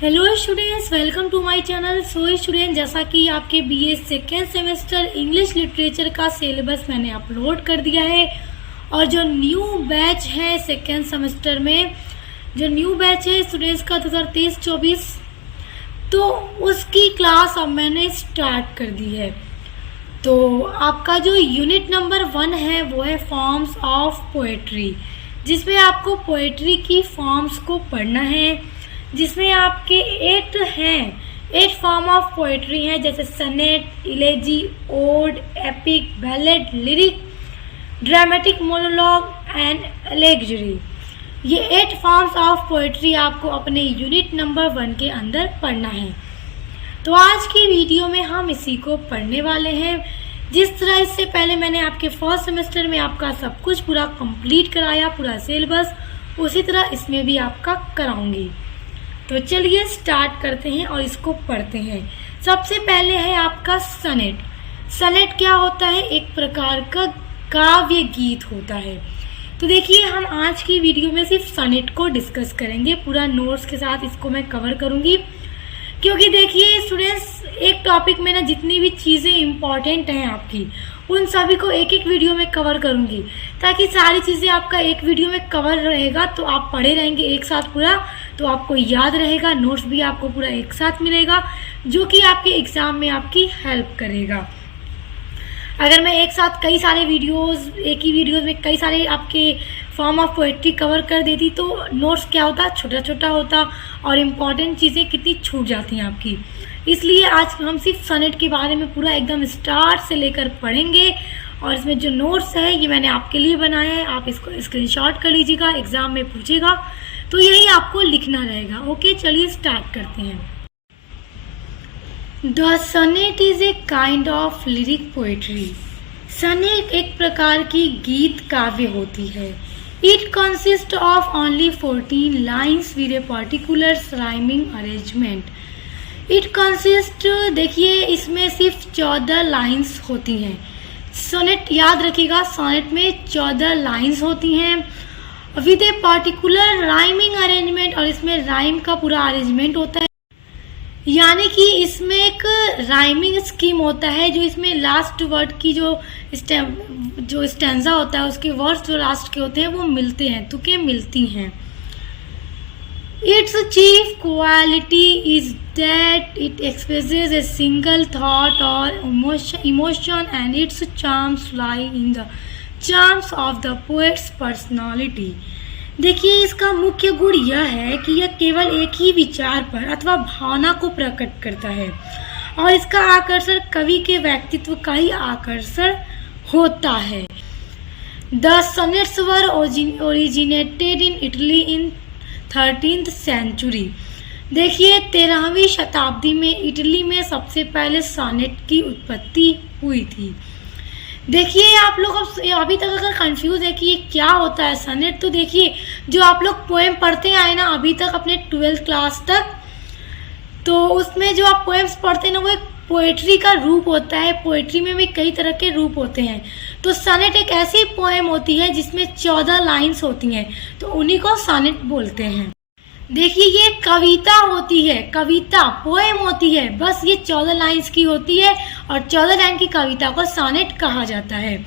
Hello students, welcome to my channel. So student, जैसा कि आपके BA second semester English literature का syllabus मैंने अपलोड कर दिया है और जो न्यू बैच है सेकेंड सेमेस्टर में, जो न्यू बैच है स्टूडेंट्स का 2023-24, तो उसकी क्लास अब मैंने स्टार्ट कर दी है। तो आपका जो यूनिट नंबर 1 है वो है फॉर्म्स ऑफ पोएट्री, जिसमें आपको पोएट्री की फॉर्म्स को पढ़ना है, जिसमें आपके 8 फॉर्म ऑफ पोएट्री हैं, जैसे sonnet, elegy, ode, epic, ballad, lyric, dramatic monologue and allegory. ये 8 फॉर्म्स ऑफ पोएट्री आपको अपने यूनिट नंबर 1 के अंदर पढ़ना है। तो आज की वीडियो में हम इसी को पढ़ने वाले हैं। जिस तरह इससे पहले मैंने आपके फर्स्ट सेमेस्टर में आपका सब कुछ पूरा कंप्लीट कराया, पूरा सिलेबस, उसी तरह इसमें भी आपका कराऊंगी। तो चलिए स्टार्ट करते हैं और इसको पढ़ते हैं। सबसे पहले है आपका सनेट। सनेट क्या होता है? एक प्रकार का काव्य गीत होता है। तो देखिए, हम आज की वीडियो में सिर्फ सनेट को डिस्कस करेंगे, पूरा नोट्स के साथ इसको मैं कवर करूंगी, क्योंकि देखिए स्टूडेंट्स, एक टॉपिक में ना जितनी भी चीज़ें इम्पॉर्टेंट हैं आपकी, उन सभी को एक एक वीडियो में कवर करूंगी, ताकि सारी चीज़ें आपका एक वीडियो में कवर रहेगा, तो आप पढ़े रहेंगे एक साथ पूरा, तो आपको याद रहेगा, नोट्स भी आपको पूरा एक साथ मिलेगा, जो कि आपके एग्ज़ाम में आपकी हेल्प करेगा। अगर मैं एक साथ कई सारे वीडियोस, एक ही वीडियोस में कई सारे आपके फॉर्म ऑफ पोएट्री कवर कर देती, तो नोट्स क्या होता, छोटा छोटा होता और इम्पॉर्टेंट चीज़ें कितनी छूट जाती हैं आपकी। इसलिए आज हम सिर्फ सनेट के बारे में पूरा एकदम स्टार्ट से लेकर पढ़ेंगे, और इसमें जो नोट्स है ये मैंने आपके लिए बनाया है, आप इसको स्क्रीनशॉट कर लीजिएगा, एग्जाम में पूछेगा तो यही आपको लिखना रहेगा। ओके, चलिए स्टार्ट करते हैं। The sonnet is a kind of lyric poetry. Sonnet एक प्रकार की गीत काव्य होती है। It consist of only 14 lines with a particular rhyming arrangement. It consist, देखिए इसमें सिर्फ 14 लाइन्स होती हैं। सोनेट याद रखिएगा, सोनेट में 14 लाइन्स होती हैं with a particular rhyming arrangement, और इसमें राइम का पूरा अरेंजमेंट होता है, यानी कि इसमें एक राइमिंग स्कीम होता है, जो इसमें लास्ट वर्ड की जो स्टैंजा होता है, उसके वर्ड्स जो लास्ट के होते हैं वो मिलते हैं, तुकें मिलती हैं। Its chief quality is that it expresses a single thought or emotion, and its charms lie in the charms of the poet's personality. देखिए, इसका मुख्य गुण यह है कि यह केवल एक ही विचार पर अथवा भावना को प्रकट करता है, और इसका आकर्षण कवि के व्यक्तित्व का ही आकर्षण होता है। The sonnets were originated in Italy in 13th century. देखिए, 13वीं शताब्दी में इटली में सबसे पहले सॉनेट की उत्पत्ति हुई थी। देखिए, आप लोग अभी तक अगर कंफ्यूज है कि ये क्या होता है सॉनेट, तो देखिए, जो आप लोग पोएम पढ़ते आए ना अभी तक अपने 12th क्लास तक, तो उसमें जो आप पोएम्स पढ़ते हैं ना, वो एक पोएट्री का रूप होता है। पोएट्री में भी कई तरह के रूप होते हैं। तो सॉनेट एक ऐसी पोएम होती है जिसमें 14 लाइन्स होती हैं, तो उन्हीं को सॉनेट बोलते हैं। देखिए, ये कविता होती है, कविता पोएम होती है, बस ये 14 लाइन्स की होती है, और 14 लाइन की कविता को सॉनेट कहा जाता है।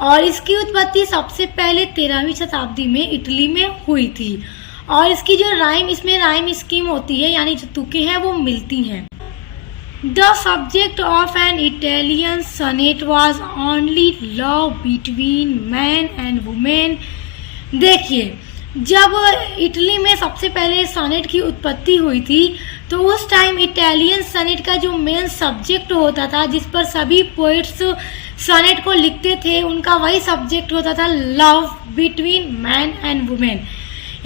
और इसकी उत्पत्ति सबसे पहले 13वीं शताब्दी में इटली में हुई थी, और इसकी जो इसमें राइम स्कीम होती है, यानी जो तुकें हैं वो मिलती हैं। The subject of an Italian sonnet was only love between man and woman. देखिए, जब इटली में सबसे पहले सॉनेट की उत्पत्ति हुई थी, तो उस टाइम इटालियन सॉनेट का जो मेन सब्जेक्ट होता था, जिस पर सभी पोइट्स सॉनेट को लिखते थे, उनका वही सब्जेक्ट होता था, love between man and women,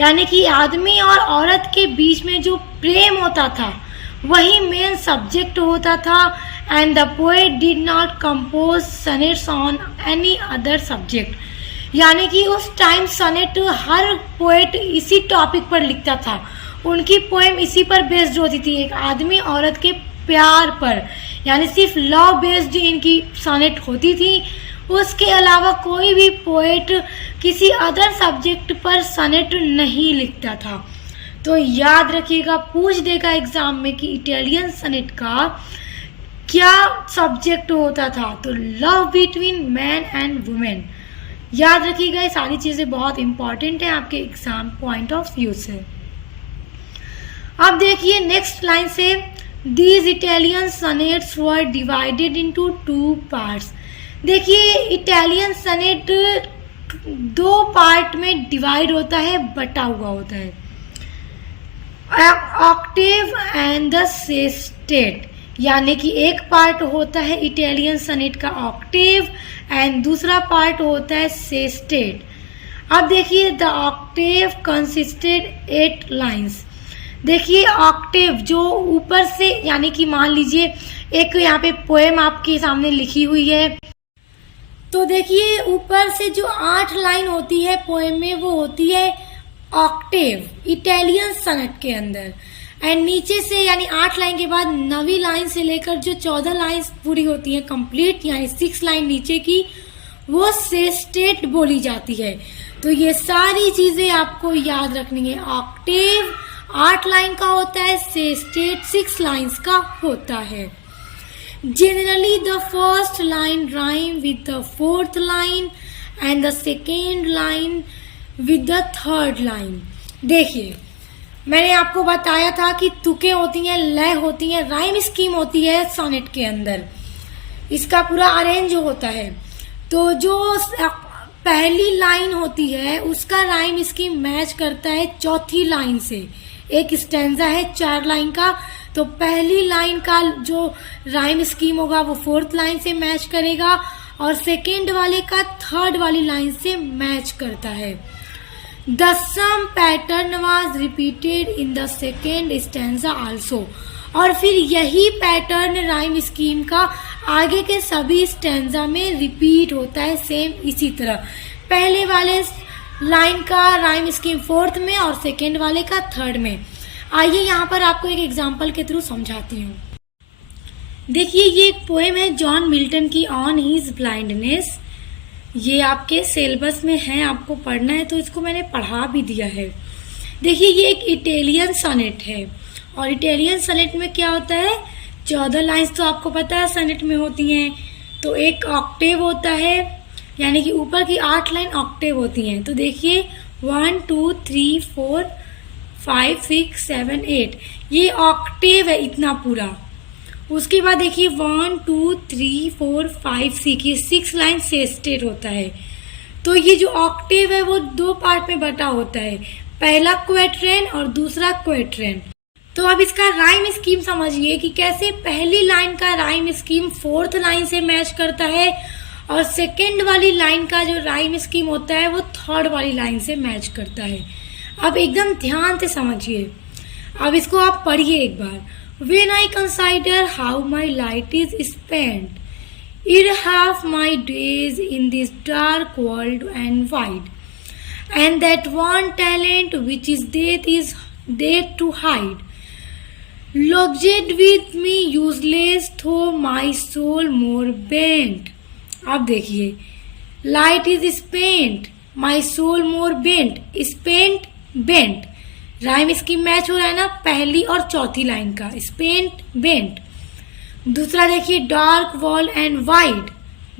यानी कि आदमी और औरत के बीच में जो प्रेम होता था वही मेन सब्जेक्ट होता था। And the poet did not compose sonnets on any other subject, यानी कि उस टाइम सनेट हर पोएट इसी टॉपिक पर लिखता था, उनकी पोएम इसी पर बेस्ड होती थी, एक आदमी औरत के प्यार पर, यानी सिर्फ लव बेस्ड इनकी सनेट होती थी। उसके अलावा कोई भी पोएट किसी अदर सब्जेक्ट पर सनेट नहीं लिखता था। तो याद रखिएगा, पूछ देगा एग्जाम में कि इटालियन सनेट का क्या सब्जेक्ट होता था, तो love between man and women. याद रखिएगा, ये सारी चीजें बहुत इंपॉर्टेंट है आपके एग्जाम पॉइंट ऑफ व्यू से। अब देखिए नेक्स्ट लाइन से, these Italian sonnets were divided into 2 parts. देखिए इटालियन सनेट 2 पार्ट में डिवाइड होता है, बटा हुआ होता है, ऑक्टेव एंड द सेस्टेट। यानी कि एक पार्ट होता है इटालियन सनेट का ऑक्टेव एंड दूसरा पार्ट होता है सेस्टेट। अब देखिए द ऑक्टेव कंसिस्टेड 8 लाइन्स। देखिए ऑक्टेव जो ऊपर से, यानी कि मान लीजिए एक यहाँ पे पोएम आपके सामने लिखी हुई है, तो देखिए ऊपर से जो 8 लाइन होती है पोएम में वो होती है ऑक्टेव इटालियन सनेट के अंदर, एंड नीचे से यानी 8 लाइन के बाद 9वीं लाइन से लेकर जो 14 लाइन पूरी होती है कंप्लीट, यानी 6 लाइन नीचे की, वो सेस्टेट बोली जाती है। तो ये सारी चीजें आपको याद रखनी है। ऑक्टेव 8 लाइन का होता है, सेस्टेट 6 लाइन्स का होता है। Generally, the first line rhyme with the 4th line and the second line with the 3rd line। देखिए मैंने आपको बताया था कि तुकें होती हैं, लय होती हैं, राइम स्कीम होती है सोनेट के अंदर, इसका पूरा अरेंज होता है। तो जो पहली लाइन होती है उसका राइम स्कीम मैच करता है चौथी लाइन से। एक स्टैंजा है 4 लाइन का, तो पहली लाइन का जो राइम स्कीम होगा वो 4th लाइन से मैच करेगा और सेकेंड वाले का 3rd वाली लाइन से मैच करता है। The same pattern was repeated in the second stanza also। और फिर यही पैटर्न राइम स्कीम का आगे के सभी स्टैंजा में रिपीट होता है, सेम इसी तरह। पहले वाले लाइन का राइम स्कीम 4th में और सेकेंड वाले का 3rd में। आइए यहाँ पर आपको एक एग्जाम्पल के थ्रू समझाती हूँ। देखिए ये एक पोएम है जॉन मिल्टन की ऑन हिज ब्लाइंडनेस। ये आपके सिलेबस में है, आपको पढ़ना है, तो इसको मैंने पढ़ा भी दिया है। देखिए ये एक इटालियन सोनेट है और इटालियन सोनेट में क्या होता है, 14 लाइन्स तो आपको पता है सोनेट में होती हैं। तो एक ऑक्टेव होता है, यानी कि ऊपर की 8 लाइन ऑक्टेव होती हैं। तो देखिए 1 2 3 4 5 6 7 8 ये ऑक्टेव है इतना पूरा। उसके बाद देखिए 1 2 3 4 5 6 ये 6 लाइन सेस्टेट होता है। तो ये जो ऑक्टेव है वो 2 पार्ट में बटा होता है, पहला क्वेट्रेन और दूसरा क्वेट्रेन। तो अब इसका राइम स्कीम समझिए कि कैसे पहली लाइन का राइम स्कीम 4th लाइन से मैच करता है और सेकेंड वाली लाइन का जो राइम स्कीम होता है वो 3rd वाली लाइन से मैच करता है। अब एकदम ध्यान से समझिए, अब इसको आप पढ़िए एक बार। When I consider how my light is spent, it half my days in this dark world and wide, and that one talent which is death to hide, lodged with me useless though my soul more bent। अब देखिए light is spent, my soul more bent, spent bent, rhyme scheme match हो रहा है ना पहली और चौथी line का, स्पेंट बेंट। दूसरा देखिए dark wall and wide,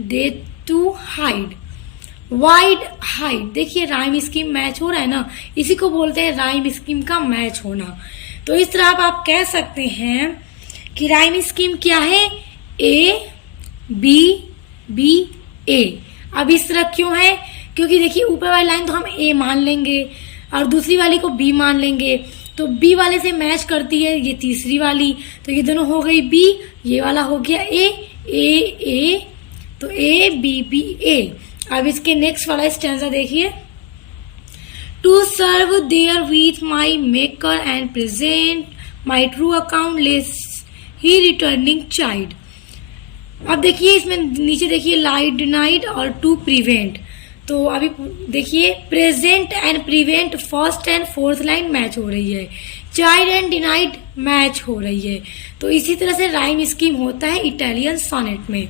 they to hide, wide hide, देखिए राइम स्कीम मैच हो रहा है ना, इसी को बोलते हैं राइम स्कीम का मैच होना। तो इस तरह आप कह सकते हैं कि राइम स्कीम क्या है, ए बी बी ए। अब इस तरह क्यों है, क्योंकि देखिए ऊपर वाली लाइन तो हम ए मान लेंगे और दूसरी वाली को बी मान लेंगे, तो बी वाले से मैच करती है ये तीसरी वाली, तो ये दोनों हो गई बी, ये वाला हो गया ए ए ए, तो ए बी बी ए। अब इसके नेक्स्ट वाला स्टैंजा देखिए, to serve therewith my maker and present my true account lest he returning child. अब देखिए इसमें नीचे देखिए लाइट डिनाइड और टू प्रिवेंट, तो अभी देखिए present and prevent 1st and 4th line match हो रही है, चाइल्ड एंड डिनाइड मैच हो रही है। तो इसी तरह से राइम स्कीम होता है इटालियन सोनेट में।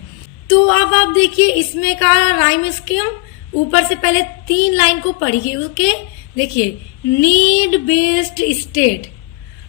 तो अब आप देखिए इसमें का राइम स्कीम, ऊपर से पहले 3 लाइन को पढ़िए, उसके देखिए नीड बेस्ड स्टेट,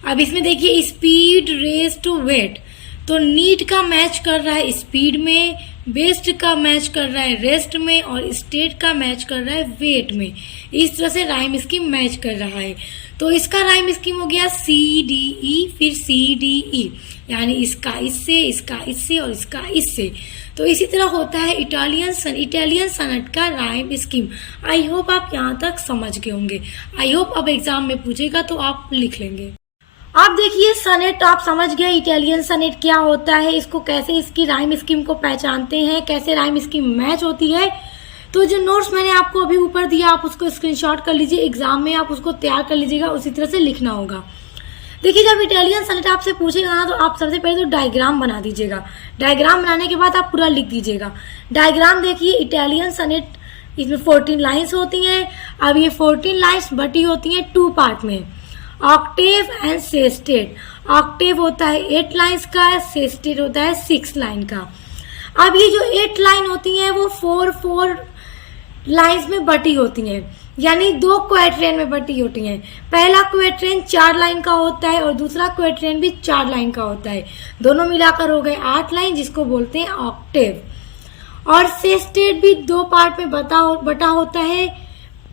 अब इसमें देखिए स्पीड रेस टू वेट, तो नीड का मैच कर रहा है स्पीड में, बेस्ड का मैच कर रहा है रेस्ट में, और स्टेट का मैच कर रहा है वेट में। इस तरह से राइम स्कीम मैच कर रहा है। तो इसका राइम स्कीम हो गया CDE, फिर CDE, यानी इसका इससे, इसका इससे और इसका इससे। तो इसी तरह होता है इटालियन सनेट का राइम स्कीम। आई होप आप यहाँ तक समझ गए होंगे। आई होप अब एग्जाम में पूछेगा तो आप लिख लेंगे। आप देखिए सनेट आप समझ गए इटालियन सनेट क्या होता है, इसको कैसे इसकी राइम स्कीम को पहचानते हैं, कैसे राइम स्कीम मैच होती है। तो जो नोट्स मैंने आपको अभी ऊपर दिया आप उसको स्क्रीनशॉट कर लीजिए, एग्जाम में आप उसको तैयार कर लीजिएगा, उसी तरह से लिखना होगा। देखिए जब इटालियन सनेट आपसे पूछेगा ना तो आप सबसे पहले तो डायग्राम बना दीजिएगा। डायग्राम बनाने के बाद आप पूरा लिख दीजिएगा। डायग्राम देखिए इटालियन सनेट, इसमें 14 लाइन्स होती हैं। अब ये 14 लाइन्स बटी होती हैं 2 पार्ट में, ऑक्टेव एंड सेस्टेट। ऑक्टेव होता है 8 लाइन्स का, सेस्टेट होता है 6 लाइन का। अब ये जो 8 लाइन होती हैं वो 4 लाइन्स में बटी होती हैं, यानी 2 क्वाड्रेन में बटी होती हैं। पहला क्वाड्रेन 4 लाइन का होता है और दूसरा क्वाड्रेन भी 4 लाइन का होता है। दोनों मिलाकर हो गए 8 लाइन, जिसको बोलते हैं ऑक्टेव। और सेस्टेट भी 2 पार्ट में बटा होता है।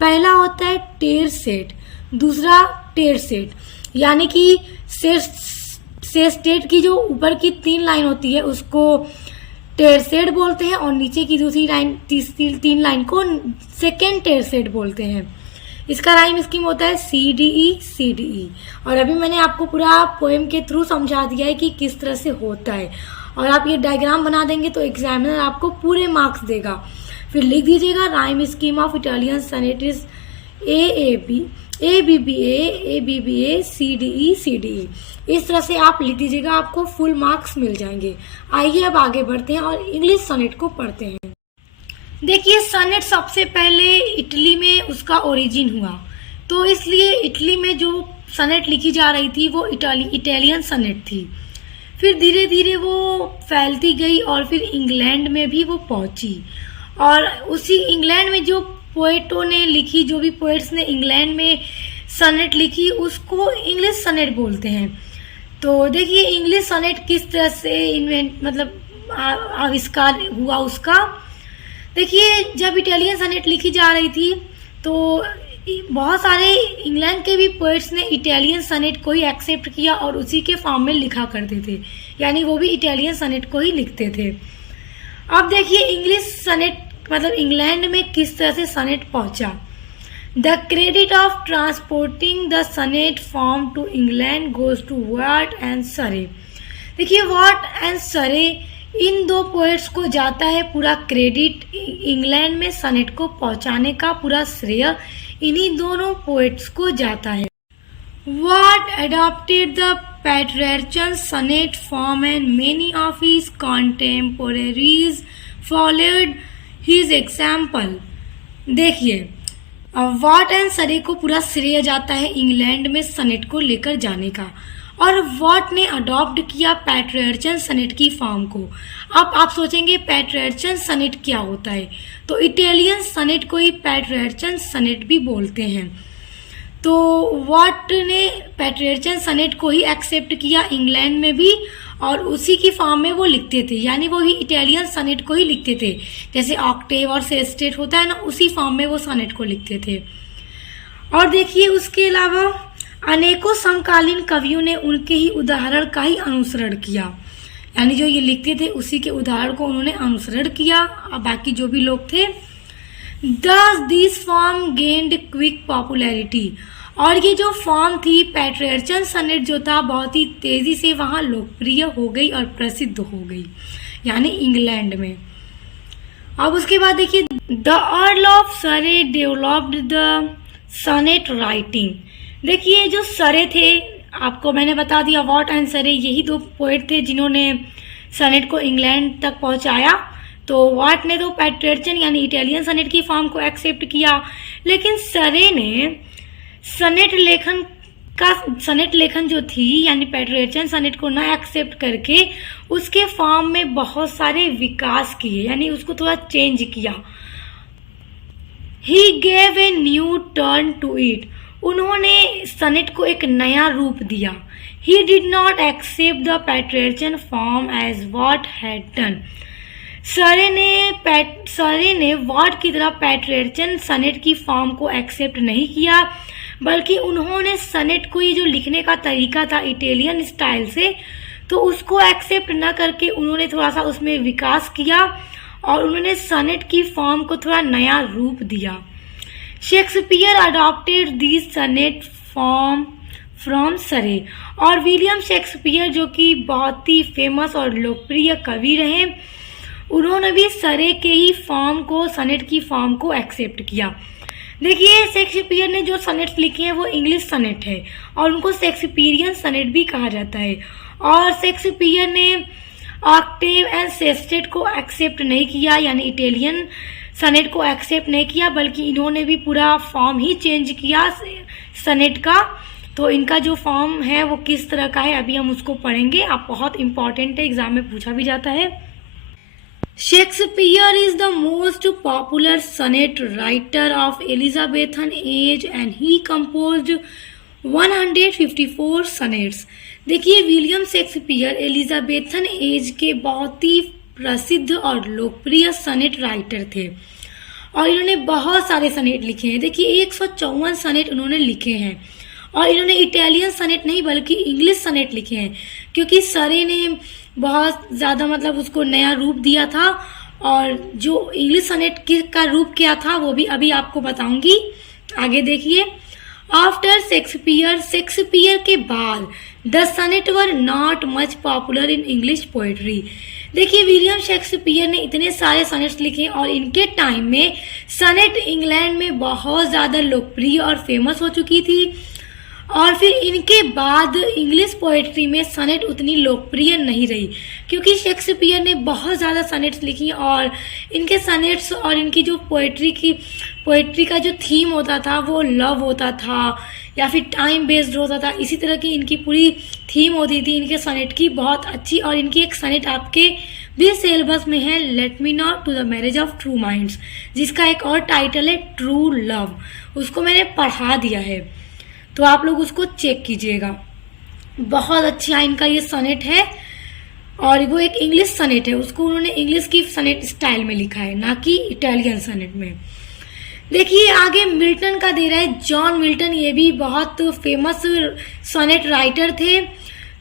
पहला होता है टेर सेट, दूसरा टेर सेट, यानी कि सेस्टेट की जो ऊपर की 3 लाइन होती है उसको टेर सेट बोलते हैं और नीचे की दूसरी लाइन 3 लाइन को सेकेंड टेर सेट बोलते हैं। इसका राइम स्कीम होता है CDE। और अभी मैंने आपको पूरा पोएम के थ्रू समझा दिया है कि किस तरह से होता है, और आप ये डायग्राम बना देंगे तो एग्जामिनर आपको पूरे मार्क्स देगा। फिर लिख दीजिएगा rhyme scheme of Italian sonnet is ABBA CDE। इस तरह से आप लिख दीजिएगा, आपको फुल मार्क्स मिल जाएंगे। आइए अब आगे बढ़ते हैं और इंग्लिश सनेट को पढ़ते हैं। देखिए सनेट सबसे पहले इटली में उसका ओरिजिन हुआ, तो इसलिए इटली में जो सनेट लिखी जा रही थी वो इटालियन सनेट थी। फिर धीरे धीरे वो फैलती गई और फिर इंग्लैंड में भी वो पहुंची, और उसी इंग्लैंड में जो पोएटों ने लिखी, जो भी पोएट्स ने इंग्लैंड में सनेट लिखी उसको इंग्लिश सनेट बोलते हैं। तो देखिए इंग्लिश सनेट किस तरह से आविष्कार हुआ उसका। देखिए जब इटालियन सनेट लिखी जा रही थी तो बहुत सारे इंग्लैंड के भी पोएट्स ने इटालियन सनेट को ही एक्सेप्ट किया और उसी के फॉर्म में लिखा करते थे, यानी वो भी इटालियन सनेट को ही लिखते थे। अब देखिए इंग्लिश सनेट इंग्लैंड में किस तरह से सनेट पहुंचा। The credit of transporting the sonnet form to England goes to Wyatt and Surrey. देखिए वॉट एंड सरे इन 2 पोएट्स को जाता है पूरा क्रेडिट, इंग्लैंड में सनेट को पहुंचाने का पूरा श्रेय इन्हीं दोनों पोएट्स को जाता है। What adopted the patriarchal sonnet form and many of his contemporaries followed his example। देखिए वॉट एंड सरे को पूरा श्रेय जाता है इंग्लैंड में सनेट को लेकर जाने का, और वॉट ने अडॉप्ट किया पैट्रियर्चल सनेट की फॉर्म को। अब आप सोचेंगे पैट्रियर्चल सनेट क्या होता है, तो इटालियन सनेट को ही पैट्रियर्चल सनेट भी बोलते हैं। तो वॉट ने पैट्रियर्चल सनेट को ही एक्सेप्ट किया इंग्लैंड में भी, और उसी की फॉर्म में वो लिखते थे, यानी वो ही इटालियन सनेट को ही लिखते थे। जैसे ऑक्टेव और सेस्टेट होता है ना, उसी फॉर्म में वो सनेट को लिखते थे। और देखिए उसके अलावा अनेकों समकालीन कवियों ने उनके ही उदाहरण का ही अनुसरण किया, यानी जो ये लिखते थे उसी के उदाहरण को उन्होंने अनुसरण किया, और बाकी जो भी लोग थे। Thus this form gained quick popularity। और ये जो फॉर्म थी पैट्रियर्चल सनेट जो था बहुत ही तेजी से वहाँ लोकप्रिय हो गई और प्रसिद्ध हो गई, यानी इंग्लैंड में। अब उसके बाद देखिए the Earl of Surrey developed the sonnet writing. देखिए जो सरे थे, आपको मैंने बता दिया वॉट एंड सरे यही 2 पोएट थे जिन्होंने सनेट को इंग्लैंड तक पहुंचाया। तो वॉट ने तो पैट्रियर्चल यानी इटालियन सनेट की फॉर्म को एक्सेप्ट किया, लेकिन सरे ने सनेट लेखन जो थी यानी पैट्रियर्चल सनेट को ना एक्सेप्ट करके उसके फॉर्म में बहुत सारे विकास किए, यानी उसको थोड़ा चेंज किया। He gave a new turn to it, उन्होंने सनेट को एक नया रूप दिया। He did not accept the Petrarchan form as Wyatt had done, Surrey ने वॉट की तरह पैट्रियर्चन सनेट की फॉर्म को एक्सेप्ट नहीं किया, बल्कि उन्होंने सनेट को ये जो लिखने का तरीका था इटालियन स्टाइल से, तो उसको एक्सेप्ट न करके उन्होंने थोड़ा सा उसमें विकास किया और उन्होंने सनेट की फॉर्म को थोड़ा नया रूप दिया। Shakespeare adopted this sonnet form from Surrey, और विलियम शेक्सपियर जो कि बहुत ही फेमस और लोकप्रिय कवि रहे, उन्होंने भी सरे के ही फॉर्म को, सनेट की फॉर्म को एक्सेप्ट किया। देखिए शेक्सपियर ने जो सनेट्स लिखे हैं वो इंग्लिश सनेट है और उनको शेक्सपियरियन सनेट भी कहा जाता है। और शेक्सपियर ने ऑक्टेव एंड सेस्टेट को एक्सेप्ट नहीं किया, यानी इटालियन सनेट को एक्सेप्ट नहीं किया, बल्कि इन्होंने भी पूरा फॉर्म ही चेंज किया सनेट का। तो इनका जो फॉर्म है वो किस तरह का है अभी हम उसको पढ़ेंगे। आप बहुत इंपॉर्टेंट है, एग्जाम में पूछा भी जाता है। Shakespeare is the most popular sonnet writer of Elizabethan age and he composed 154 sonnets। देखिए विलियम शेक्सपियर एलिजाबेथन एज के बहुत ही प्रसिद्ध और लोकप्रिय सनेट राइटर थे और इन्होंने बहुत सारे सनेट लिखे हैं। देखिए 154 सनेट उन्होंने लिखे हैं और इन्होंने इटालियन सनेट नहीं बल्कि इंग्लिश सनेट लिखे हैं, क्योंकि सरे ने बहुत ज़्यादा मतलब उसको नया रूप दिया था। और जो इंग्लिश सनेट का रूप क्या था वो भी अभी आपको बताऊंगी, आगे देखिए। आफ्टर शेक्सपियर के बाद the sonnet were not much popular in English poetry. देखिए विलियम शेक्सपियर ने इतने सारे सनेट्स लिखे और इनके टाइम में सनेट इंग्लैंड में बहुत ज़्यादा लोकप्रिय और फेमस हो चुकी थी। और फिर इनके बाद इंग्लिश पोएट्री में सनेट उतनी लोकप्रिय नहीं रही, क्योंकि शेक्सपियर ने बहुत ज़्यादा सनेट्स लिखी और इनके सनेट्स और इनकी जो पोएट्री का जो थीम होता था वो लव होता था या फिर टाइम बेस्ड होता था। इसी तरह की इनकी पूरी थीम होती थी इनके सनेट की, बहुत अच्छी। और इनकी एक सनेट आपके भी सिलेबस में है, let me not to the marriage of true minds, जिसका एक और टाइटल है ट्रू लव। उसको मैंने पढ़ा दिया है तो आप लोग उसको चेक कीजिएगा। बहुत अच्छा इनका ये सनेट है और वो एक इंग्लिश सनेट है, उसको उन्होंने इंग्लिश की सनेट स्टाइल में लिखा है, ना कि इटालियन सनेट में। देखिए आगे मिल्टन का दे रहा है, जॉन मिल्टन, ये भी बहुत फेमस सनेट राइटर थे।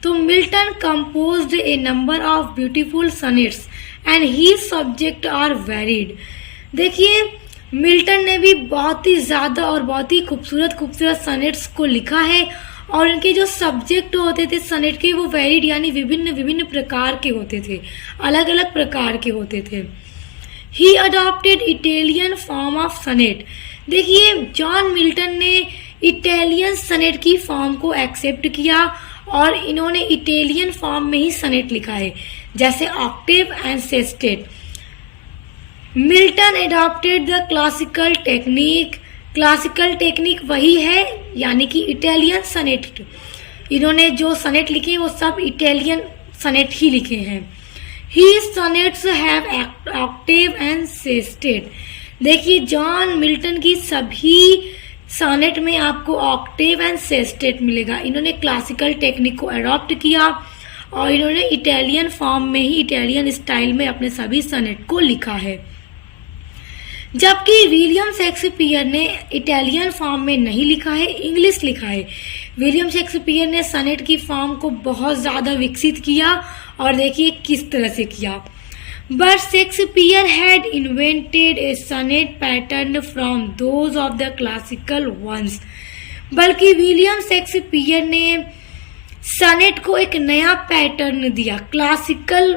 तो Milton composed a number of beautiful sonnets and he subject are varied. देखिए मिल्टन ने भी बहुत ही ज़्यादा और बहुत ही खूबसूरत सनेट्स को लिखा है और इनके जो सब्जेक्ट होते थे सनेट के वो वेरिड यानी विभिन्न प्रकार के होते थे, अलग अलग प्रकार के होते थे। ही अडॉप्टेड इटालियन फॉर्म ऑफ सनेट। देखिए जॉन मिल्टन ने इटालियन सनेट की फॉर्म को एक्सेप्ट किया और इन्होंने इटालियन फॉर्म में ही सनेट लिखा है, जैसे Octave and sestet. Milton adopted the classical technique. Classical technique वही है यानी कि इटालियन सनेट। इन्होंने जो सनेट लिखे वो सब इटालियन सनेट ही लिखे हैं। ही सनेट्स हैव ऑक्टेव एंड सेस्टेट। देखिए जॉन मिल्टन की सभी सनेट में आपको ऑक्टेव एंड सेस्टेट मिलेगा। इन्होंने क्लासिकल टेक्निक को अडॉप्ट किया और इन्होंने इटालियन फॉर्म में ही इटालियन स्टाइल में अपने सभी सनेट को लिखा है। जबकि विलियम शेक्सपियर ने इटालियन फॉर्म में नहीं लिखा है, इंग्लिश लिखा है। विलियम शेक्सपियर ने सनेट की फॉर्म को बहुत ज़्यादा विकसित किया और देखिए किस तरह से किया। But Shakespeare had invented a sonnet pattern from those of the classical ones. बल्कि विलियम शेक्सपियर ने सनेट को एक नया पैटर्न दिया। क्लासिकल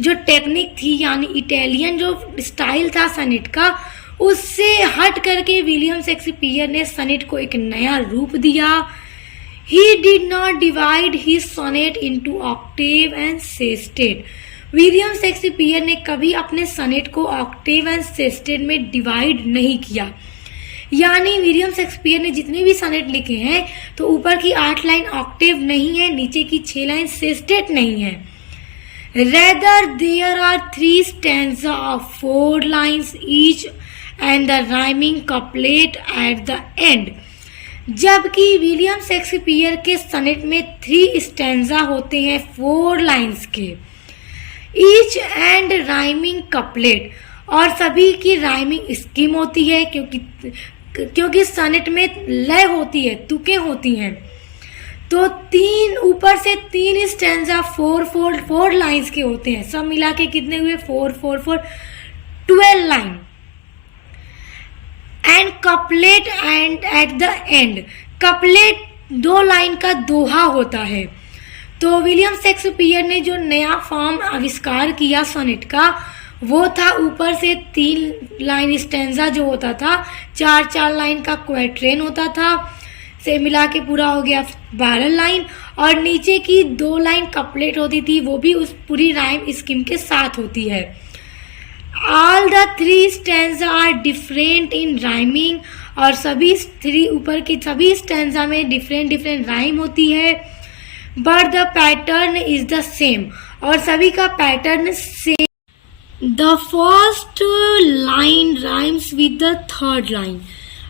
जो टेक्निक थी यानी इटालियन जो स्टाइल था सनेट का, उससे हट करके विलियम शेक्सपियर ने सनेट को एक नया रूप दिया। He did not divide his sonnet into octave and sestet. William Shakespeare ने कभी अपने सनेट को ऑक्टेव एंड सेस्टेट में डिवाइड नहीं किया। यानी विलियम शेक्सपियर ने जितने भी सनेट लिखे हैं तो ऊपर की 8 लाइन ऑक्टेव नहीं है, नीचे की 6 लाइन सेस्टेट नहीं है। Rather there are 3 stanzas of 4 lines each and the rhyming couplet at the end. जबकि विलियम शेक्सपियर के सनेट में 3 स्टैंजा होते हैं 4 लाइन्स के, ईच एंड राइमिंग कपलेट, और सभी की राइमिंग स्कीम होती है क्योंकि सनेट में लय होती है, तुकें होती हैं। तो 3 ऊपर से 3 स्टैंजा 4 लाइन्स के होते हैं, सब मिला के कितने हुए 4 4 4 12 line. And couplet and at the end, couplet 2 line का दोहा होता है। तो विलियम शेक्सपियर ने जो नया फॉर्म आविष्कार किया सोनेट का, वो था ऊपर से 3 लाइन स्टैंजा जो होता था, 4 लाइन का क्वैट्रेन होता था, से मिला के पूरा हो गया 12 लाइन, और नीचे की 2 लाइन कपलेट होती थी, वो भी उस पूरी राइम स्कीम के साथ होती है। All the 3 stanza are different in rhyming, और सभी 3 ऊपर के सभी स्टैंजा में डिफरेंट राइम होती है, but the pattern is the same, और सभी का pattern same. The first line rhymes with the third line.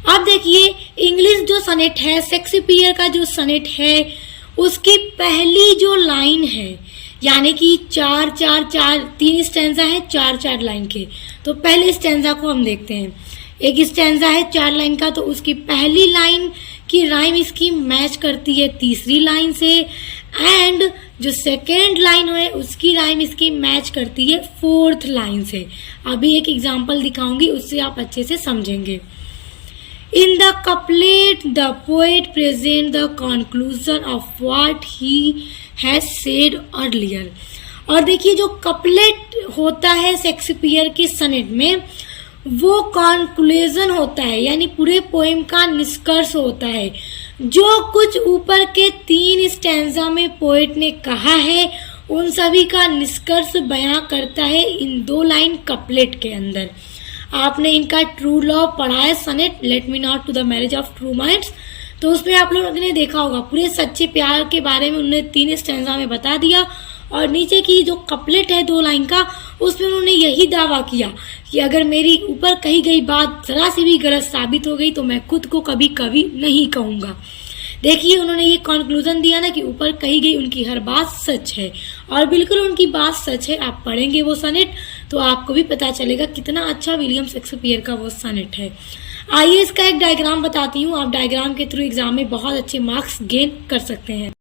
अब देखिए इंग्लिश जो सनेट है, शेक्सपियर का जो सनेट है, उसकी पहली जो लाइन है, यानी कि 3 स्टैंजा है 4 लाइन के। तो पहले स्टैंजा को हम देखते हैं। एक स्टैंजा है 4 लाइन का, तो उसकी पहली लाइन की राइम स्कीम मैच करती है तीसरी लाइन से, एंड जो सेकेंड लाइन है उसकी राइम स्कीम मैच करती है 4th लाइन से। अभी एक एग्जांपल दिखाऊंगी, उससे आप अच्छे से समझेंगे। In the couplet, the poet presents the conclusion of what he has said earlier. और देखिए जो कपलेट होता है शेक्सपियर के सनेट में, वो कॉन्क्लूजन होता है, यानी पूरे पोएम का निष्कर्ष होता है। जो कुछ ऊपर के 3 स्टैंजा में पोएट ने कहा है, उन सभी का निष्कर्ष बयां करता है इन 2 लाइन कपलेट के अंदर। आपने इनका ट्रू लव पढ़ा है, sonnet let me not to the marriage of true minds, तो उसमें आप लोगों ने देखा होगा पूरे सच्चे प्यार के बारे में उन्होंने 3 स्टैंजा में बता दिया, और नीचे की जो कपलेट है 2 लाइन का, उसमें उन्होंने यही दावा किया कि अगर मेरी ऊपर कही गई बात जरा सी भी गलत साबित हो गई तो मैं खुद को कभी कभी नहीं कहूँगा। देखिए उन्होंने ये कंक्लूजन दिया ना कि ऊपर कही गई उनकी हर बात सच है, और बिल्कुल उनकी बात सच है। आप पढ़ेंगे वो सनेट तो आपको भी पता चलेगा कितना अच्छा विलियम शेक्सपियर का वो सनेट है। आइए इसका एक डायग्राम बताती हूँ, आप डायग्राम के थ्रू एग्जाम में बहुत अच्छे मार्क्स गेन कर सकते हैं।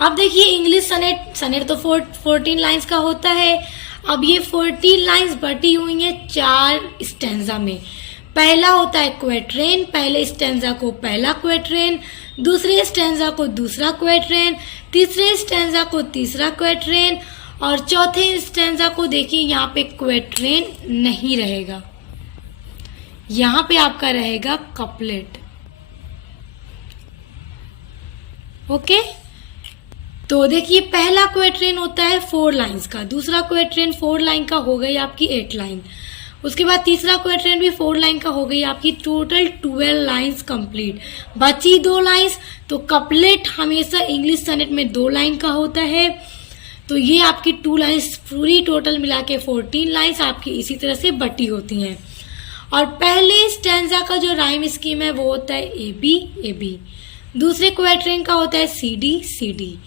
अब देखिए इंग्लिश सनेट तो 14 लाइन्स का होता है। अब ये 14 लाइन्स बटी हुई हैं 4 स्टैंजा में। पहला होता है क्वैट्रेन, पहले स्टैंजा को पहला क्वैट्रेन, दूसरे स्टैंजा को दूसरा क्वैट्रेन, तीसरे स्टैंजा को तीसरा क्वैट्रेन, और चौथे स्टैंजा को देखिए यहाँ पे क्वैट्रेन नहीं रहेगा, यहाँ पे आपका रहेगा कपलेट। ओके, तो देखिए पहला क्वैट्रेन होता है 4 लाइन्स का, दूसरा क्वैट्रेन 4 लाइन का हो गई आपकी 8 लाइन, उसके बाद तीसरा क्वैट्रेन भी 4 लाइन का हो गई आपकी, टोटल 12 लाइन्स कंप्लीट। बची 2 लाइन्स, तो कपलेट हमेशा इंग्लिश सनेट में 2 लाइन का होता है, तो ये आपकी 2 लाइन्स पूरी टोटल मिला के 14 लाइन्स आपकी इसी तरह से बटी होती हैं। और पहले स्टैंजा का जो राइम स्कीम है वो होता है ए बी, दूसरे क्वैट्रेन का होता है सी डी,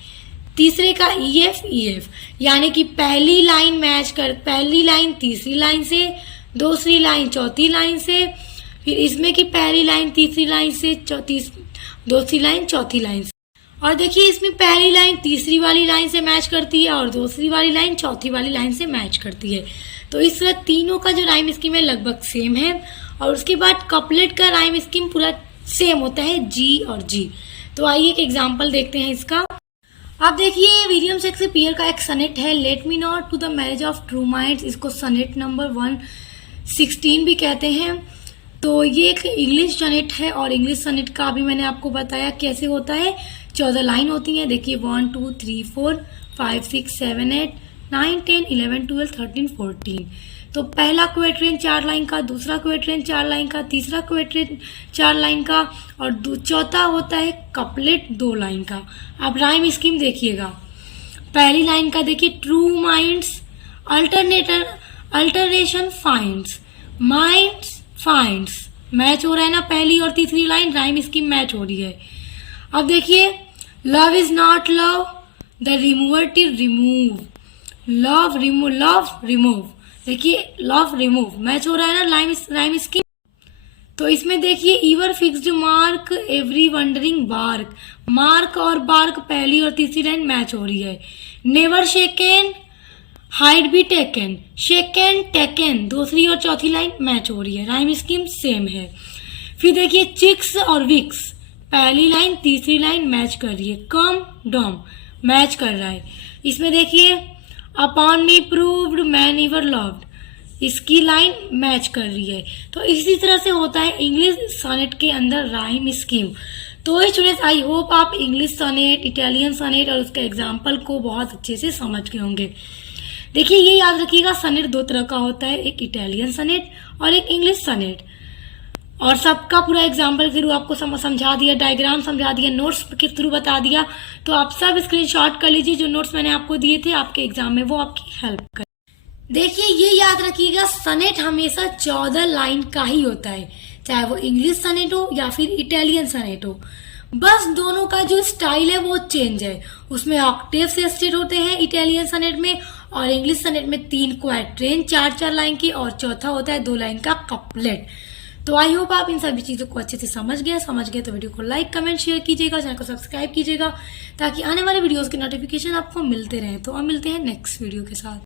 तीसरे का ई एफ, यानी कि पहली लाइन तीसरी लाइन से, दूसरी लाइन चौथी लाइन से, फिर इसमें की पहली लाइन तीसरी लाइन से, दूसरी लाइन चौथी लाइन से। और देखिए इसमें पहली लाइन तीसरी वाली लाइन से मैच करती है और दूसरी वाली लाइन चौथी वाली लाइन से मैच करती है। तो इस तरह तीनों का जो राइम स्कीम है लगभग सेम है। और उसके बाद कपलेट का राइम स्कीम पूरा सेम होता है, जी और जी। तो आइए एक एग्जाम्पल देखते हैं इसका। अब देखिए विलियम शेक्सपियर का एक सनेट है, let me not to the marriage of true minds, इसको सनेट नंबर 116 भी कहते हैं। तो ये एक इंग्लिश सनेट है, और इंग्लिश सनेट का अभी मैंने आपको बताया कैसे होता है। 14 लाइन होती हैं, देखिए 1 2 3 4 5 6 7 8 9 10 11 12 13 14। तो पहला क्वैट्रेन 4 लाइन का, दूसरा क्वैट्रेन 4 लाइन का, तीसरा क्वैट्रेन 4 लाइन का, और चौथा होता है कपलेट 2 लाइन का। अब राइम स्कीम देखिएगा, पहली लाइन का देखिए true minds alternation finds, minds finds. Match हो रहा है ना, पहली और तीसरी लाइन राइम स्कीम मैच हो रही है। अब देखिए, love is not love, the remover remove, love remove. देखिए लव रिमूव मैच हो रहा है ना राइम स्कीम। तो इसमें देखिए, ever fixed mark every wandering bark, mark और बार्क पहली और तीसरी लाइन मैच हो रही है। Never shaken hide be taken, shaken taken दूसरी और चौथी लाइन मैच हो रही है, राइम स्कीम सेम है। फिर देखिए, चिक्स और विक्स पहली लाइन तीसरी लाइन मैच कर रही है। कम डॉम मैच कर रहा है। इसमें देखिए, अपॉन मी प्रूव्ड मैन एवर लव्ड, इसकी लाइन मैच कर रही है। तो इसी तरह से होता है इंग्लिश सोनेट के अंदर राइम स्कीम। तो स्टूडेंट्स, आई होप आप इंग्लिश सोनेट, इटालियन सोनेट और उसके एग्जाम्पल को बहुत अच्छे से समझ गए होंगे। देखिए, ये याद रखिएगा, सोनेट दो तरह का होता है, एक इटालियन सोनेट और एक इंग्लिश सोनेट। और सबका पूरा एग्जाम्पल के थ्रू आपको समझा दिया, डायग्राम समझा दिया, नोट्स के थ्रू बता दिया। तो आप सब स्क्रीनशॉट कर लीजिए, जो नोट्स मैंने आपको दिए थे आपके एग्जाम में, वो आपकी हेल्प कर। देखिए, ये याद रखिएगा, सनेट हमेशा 14 लाइन का ही होता है, चाहे वो इंग्लिश सनेट हो या फिर इटालियन सनेट हो। बस दोनों का जो स्टाइल है वो चेंज है। उसमें ऑक्टेव से स्टेट होते हैं इटालियन सनेट में, और इंग्लिश सनेट में 3 क्वाट्रेन 4-4 लाइन की, और चौथा होता है 2 लाइन का कपलेट। तो आई होप आप इन सभी चीजों को अच्छे से समझ गए तो वीडियो को लाइक कमेंट शेयर कीजिएगा, चैनल को सब्सक्राइब कीजिएगा, ताकि आने वाले वीडियोस के नोटिफिकेशन आपको मिलते रहे। तो अब मिलते हैं नेक्स्ट वीडियो के साथ।